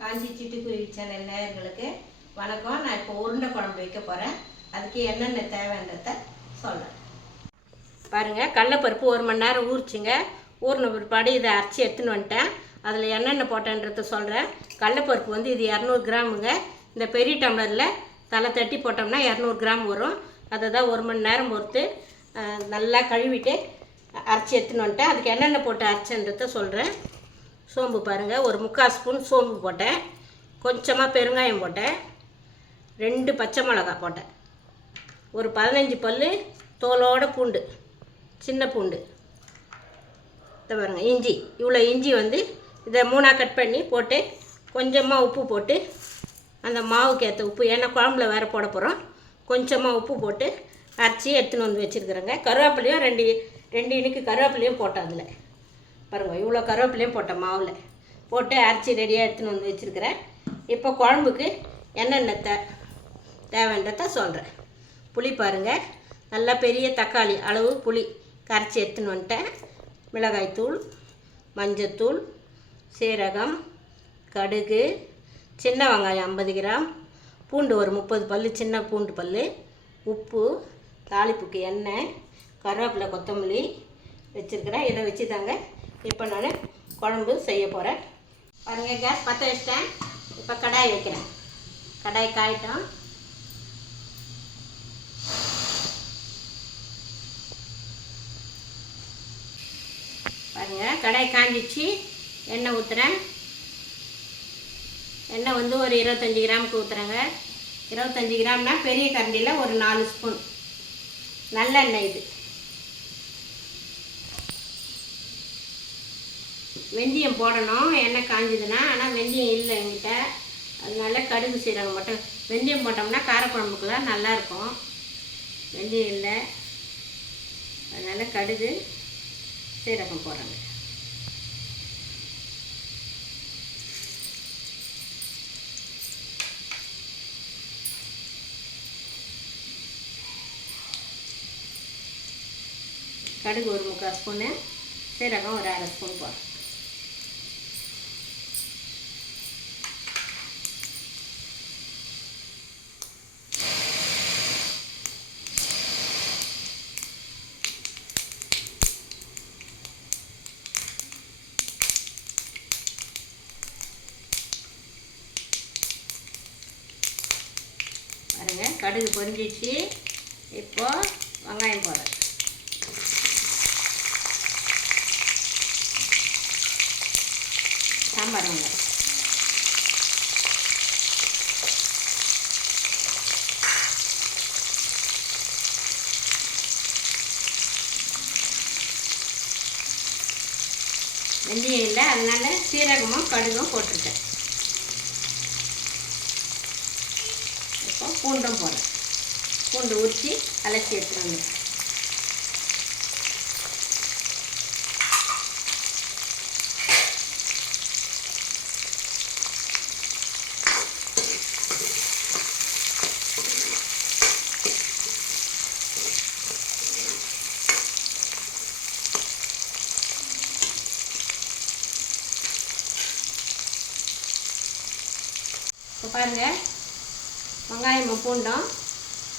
காஞ்சி சிட்டுக்குருவி சேனல் நேயர்களுக்கு வணக்கம். நான் இப்போ உருண்டை குழம்பு வைக்க போகிறேன் அதுக்கு என்னென்ன தேவைன்றத சொல்கிறேன் பாருங்கள் கடலப்பருப்பு ஒரு மணி நேரம் ஊறிச்சிங்க. ஊறின பிற்பாடு இதை அரைச்சி எடுத்துன்னு வந்துட்டேன். அதில் என்னென்ன போட்டேன்றத சொல்கிறேன் கடலப்பருப்பு வந்து இது இரநூறு கிராமுங்க. இந்த பெரிய டம்ளரில் தலை தட்டி போட்டோம்னா இரநூறு கிராம் வரும். அதை தான் ஒரு மணி நேரம் பொறுத்து நல்லா கழுவிட்டு அரைச்சி எடுத்துன்னு வந்துட்டேன். அதுக்கு என்னென்ன போட்டு அரைச்சன்றத சொல்கிறேன் சோம்பு பாருங்கள் ஒரு முக்கால் ஸ்பூன் சோம்பு போட்டேன். கொஞ்சமாக பெருங்காயம் போட்டேன். ரெண்டு பச்சை மிளகா போட்டேன். ஒரு பதினஞ்சு பல் தோலோட பூண்டு சின்ன பூண்டு. இதை பாருங்கள் இஞ்சி. இவ்வளோ இஞ்சி வந்து இதை மூணாக கட் பண்ணி போட்டு கொஞ்சமாக உப்பு போட்டு அந்த மாவுக்கு ஏற்ற உப்பு ஏன்னா குழம்புல வேறு போட போகிறோம் கொஞ்சமாக உப்பு போட்டு அரைச்சி எடுத்துன்னு வந்து வச்சுருக்குறேங்க. கருவேப்பிலையும் ரெண்டு ரெண்டு இனுக்கு கருவேப்பிலையும் போட்டேன் அதில். பாருங்கள் இவ்வளோ கருவேப்பிலையும் போட்டேன் மாவில். போட்டு அரைச்சி ரெடியாக எடுத்துன்னு வந்து வச்சுருக்கிறேன். இப்போ குழம்புக்கு என்னென்ன தேவைன்றத சொல்கிறேன் புளி பாருங்கள் நல்லா பெரிய தக்காளி அளவு புளி கரைச்சி எடுத்துன்னு வந்துட்டேன். மிளகாய்த்தூள் மஞ்சத்தூள் சீரகம் கடுகு சின்ன வெங்காயம் ஐம்பது கிராம் பூண்டு ஒரு முப்பது பல் சின்ன பூண்டு பல் உப்பு தாளிப்புக்கு எண்ணெய் கருவேப்பிலை கொத்தமல்லி வச்சுருக்கிறேன். இதை வச்சு தாங்க இப்போ நான் குழம்பு செய்ய போகிறேன் பாருங்கள் கேஸ் பற்ற வச்சிட்டேன். இப்போ கடாய் வைக்கிறேன். கடாய் காயிட்டோம். பாருங்கள் கடாய் காஞ்சிச்சு. எண்ணெய் ஊற்றுறேன் எண்ணெய் வந்து ஒரு இருபத்தஞ்சி கிராமுக்கு ஊற்றுறேங்க இருபத்தஞ்சி கிராம்னால் பெரிய கரண்டியில் ஒரு நாலு ஸ்பூன். நல்லெண்ணெய் இது. வெந்தயம் போடணும் எண்ணெய் காஞ்சதுன்னா ஆனால் வெந்தயம் இல்லை எங்கிட்ட அதனால கடுகு சீரகம் மட்டும். வெந்தயம் போட்டோம்னா காரக்குழம்புக்குலாம் நல்லாயிருக்கும். வெந்தயம் இல்லை. அதனால் கடுகு சீரகம் போடுறாங்க கடுகு ஒரு முக்கால் ஸ்பூனு சீரகம் ஒரு அரை ஸ்பூன் போடுறேன் பாருங்க கடுகு பொரிஞ்சிச்சு. இப்போ வெங்காயம் போடுறேன். சாம்பார் வெங்காயம். வெந்தயம் இல்லை அதனால சீரகமும் கடுகும் போட்டிருக்கேன் இப்போ பூண்டும் போடுறேன். பூண்டு உரித்து அலசி எடுத்துகிட்டு வந்து இப்போ பாருங்கள் வெங்காயமும் பூண்டும்.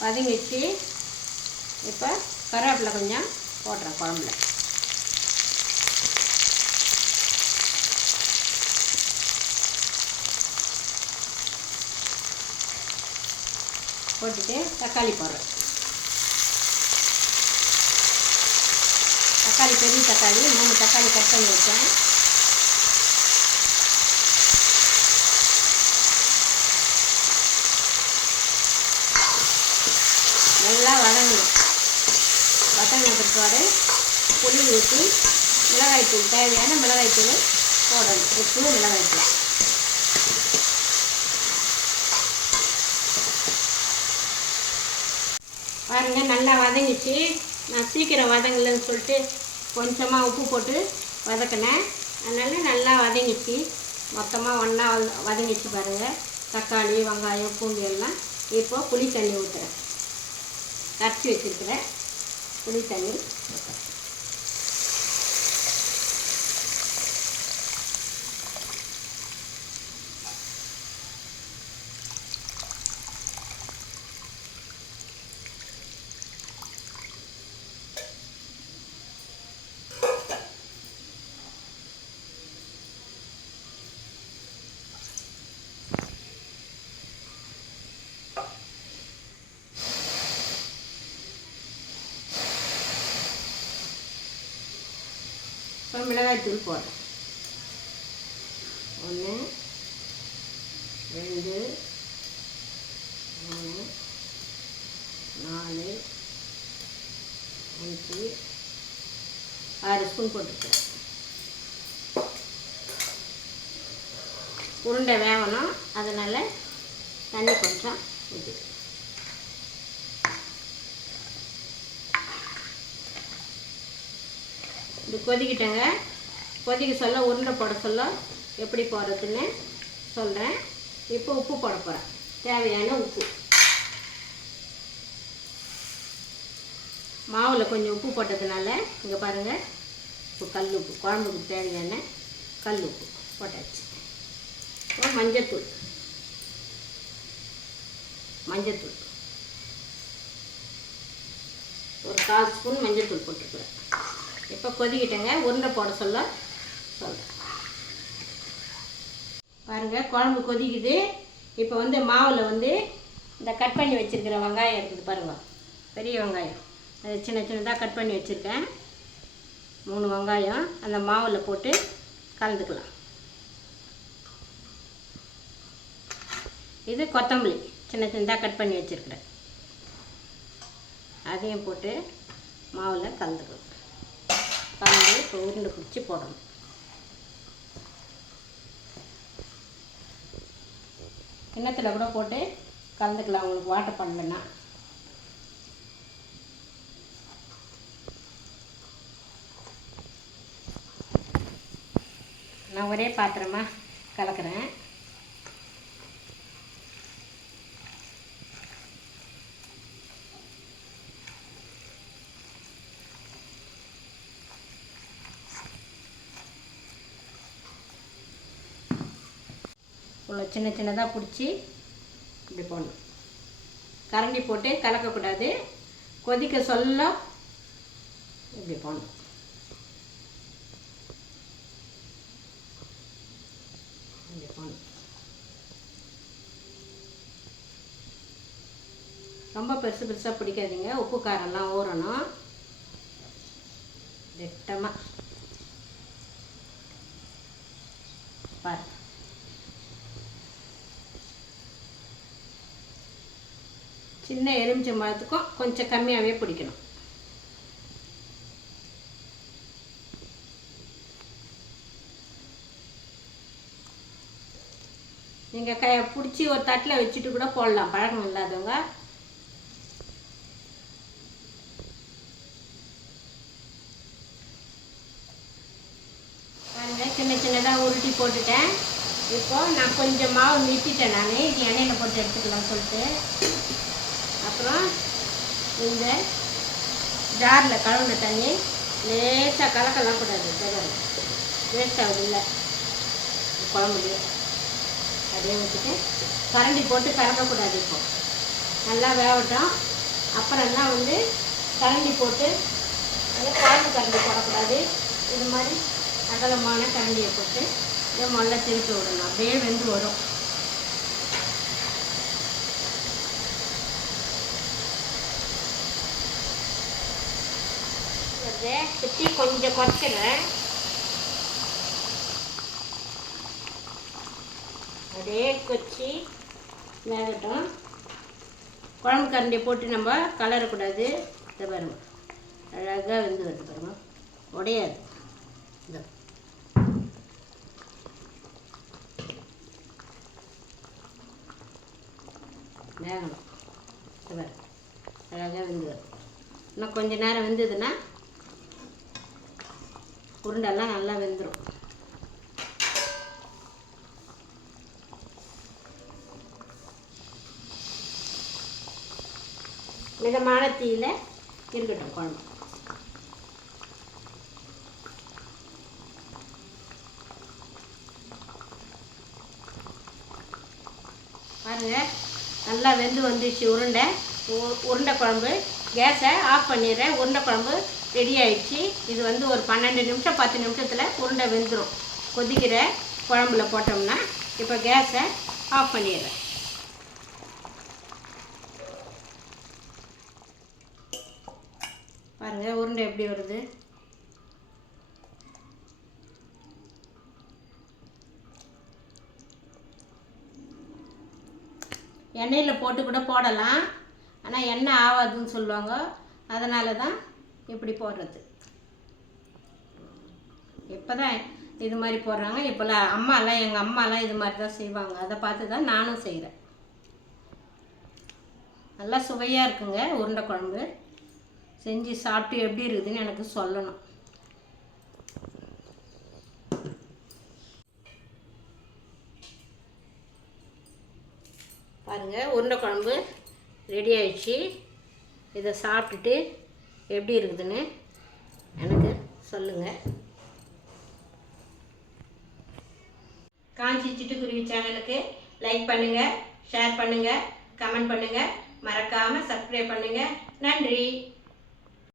வதங்கிச்சு இப்போ கருவேப்பிலை கொஞ்சம் போடுறேன் குழம்புல. போட்டுட்டு தக்காளி போடுறேன். தக்காளி பெரிய தக்காளி மூணு தக்காளி கட் பண்ணி வச்சேன் நல்லா வதங்கணும். வதங்கின பிற்பாடு புளி ஊற்றி மிளகாய்த்தூள் தேவையான மிளகாய்த்தூள் போடணும். உப்பு மிளகாய்த்தூள் பாருங்க நல்லா வதங்கிச்சு. நான் சீக்கிரம் வதங்கலன்னு சொல்லிட்டு கொஞ்சமாக உப்பு போட்டு வதக்கினேன். அதனால் நல்லா வதங்கிச்சு. மொத்தமாக ஒன்றா வதங்கிச்சு பாருங்கள் தக்காளி வெங்காயம் பூண்டு எல்லாம் இப்போ புளி தண்ணி ஊற்றுறேன் நட்டு வச்சுருக்கிற புளி தண்ணி Thank you. இப்போ மிளகாய் தூள் போடுறேன் ஒன்று ரெண்டு மூணு நாலு அஞ்சு ஆறு ஸ்பூன் போட்டுருக்கேன் உருண்டை வேகணும் அதனால் தண்ணி கொஞ்சம் ஊற்றி இது கொதிக்கிட்டேங்க. கொதிக்க சொல்ல உருண்டை போட சொல்ல எப்படி போடுறதுன்னு சொல்கிறேன் இப்போ உப்பு போட போகிறேன் தேவையான உப்பு. மாவில் கொஞ்சம் உப்பு போட்டதுனால இங்கே பாருங்கள் இப்போ கல் உப்பு குழம்புக்கு தேவையான கல் உப்பு போட்டாச்சு. இப்போ மஞ்சத்தூள். மஞ்சத்தூள். ஒரு கால் ஸ்பூன் மஞ்சத்தூள் போட்டுக்கிறேன். இப்போ கொதிக்கிட்டேங்க. உருண்டை போட சொல்ல. சொல்கிறேன் பாருங்கள் குழம்பு கொதிக்குது. இப்போ வந்து மாவில் வந்து இந்த கட் பண்ணி வச்சுருக்கிற வெங்காயம் இருக்குது பாருங்கள் பெரிய வெங்காயம். அது சின்ன சின்னதாக கட் பண்ணி வச்சுருக்கேன். மூணு வெங்காயம். அந்த மாவில் போட்டு கலந்துக்கலாம். இது கொத்தமல்லி. சின்ன சின்னதாக கட் பண்ணி வச்சுருக்கிறேன். அதையும் போட்டு மாவில் கலந்துக்கலாம். கலந்து இப்போ உருண்டை பிடிச்சி போடணும். கிண்ணத்தில் கூட போட்டு கலந்துக்கலாம். உங்களுக்கு வாட்டர் பண்ணலன்னா. நான் ஒரே பாத்திரமாக கலக்கிறேன். இவ்வளோ சின்ன சின்னதாக பிடிச்சி இப்படி போடணும். கரண்டி போட்டு கலக்கக்கூடாது. கொதிக்க சொல்ல இப்படி போடணும். இப்படி போடணும். ரொம்ப பெருசு பெருசாக பிடிக்காதீங்க. உப்பு காரம்லாம் ஊறணும். திட்டமாக சின்ன எலுமிச்சை மரத்துக்கும் கொஞ்சம் கம்மியாகவே பிடிக்கணும். நீங்கள் க பிடிச்சி ஒரு தட்டில் வச்சுட்டு கூட போடலாம். பழக்கம் இல்லாதவங்க. சின்ன சின்னதாக உருட்டி போட்டுட்டேன். இப்போ நான் கொஞ்சம் மாவு நிறுத்திட்டேன் நான். இது எண்ணெயில் போட்டு எடுத்துக்கலாம் சொல்லிட்டு. அப்புறம் இந்த ஜாரில் கழுவுன தண்ணி லேசாக கலக்கலாம் கூடாது தகவல் வேஸ்ட் ஆகுது இல்லை குழம்புலையே. அதே வச்சுட்டு கரண்டி போட்டு கலக்கக்கூடாது இப்போ. நல்லா வேகட்டும் அப்புறம்லாம் வந்து கரண்டி போட்டு அது குழம்பு கரண்டி போடக்கூடாது. இது மாதிரி அகலமான கரண்டியை போட்டு இதை முதல்ல திருப்பி விடணும். அப்படியே வெந்து வரும் வருது சுற்றி கொஞ்சம் குறைச்சிடுறேன். அப்படியே கொச்சி வேகட்டும் குழம்பு கரண்டியை போட்டு நம்ம கலரக்கூடாது. இதை பாருங்க. அழகாக வெந்து வருது பாருங்க. உடையாது. இந்த. வேகணும் இது பாருங்க. அழகாக வெந்து வருது. இன்னும் கொஞ்சம் நேரம் வெந்ததுன்னா உருண்டெல்லாம் நல்லா வெந்துடும் மிதமான தீயில இருக்கட்டும் குழம்பு. பாருங்க நல்லா வெந்து வந்துச்சு உருண்டை. உருண்டை குழம்பு. கேஸை ஆஃப் பண்ணிடுறேன். உருண்டை குழம்பு ரெடி ஆயிடுச்சு. இது வந்து ஒரு பன்னெண்டு நிமிஷம் பத்து நிமிஷத்தில் உருண்டை வெந்துடும் கொதிக்கிற குழம்புல போட்டோம்னா இப்போ கேஸை ஆஃப் பண்ணிடுறேன். பாருங்கள் உருண்டை எப்படி வருது? எண்ணெயில் போட்டு கூட போடலாம். ஆனால் எண்ணெய் ஆகாதுன்னு சொல்லுவாங்க. அதனால தான் இப்படி போடுறது? இப்போ தான் இது மாதிரி போடுறாங்க இப்போல்லாம் அம்மாலாம் எங்கள் அம்மாலாம் இது மாதிரி தான் செய்வாங்க. அதை பார்த்து தான் நானும் செய்கிறேன் நல்லா சுவையாக இருக்குங்க உருண்டை குழம்பு. செஞ்சு சாப்பிட்டு எப்படி இருக்குதுன்னு எனக்கு சொல்லணும். பாருங்கள் உருண்டை குழம்பு ரெடி ஆயிடுச்சு. இதை சாப்பிட்டுட்டு எப்படி இருக்குதுன்னு எனக்கு சொல்லுங்கள் காஞ்சி சிட்டுக்குருவி சேனலுக்கு லைக் பண்ணுங்கள் ஷேர் பண்ணுங்கள் கமெண்ட் பண்ணுங்கள் மறக்காமல் சப்ஸ்கிரைப் பண்ணுங்கள் நன்றி.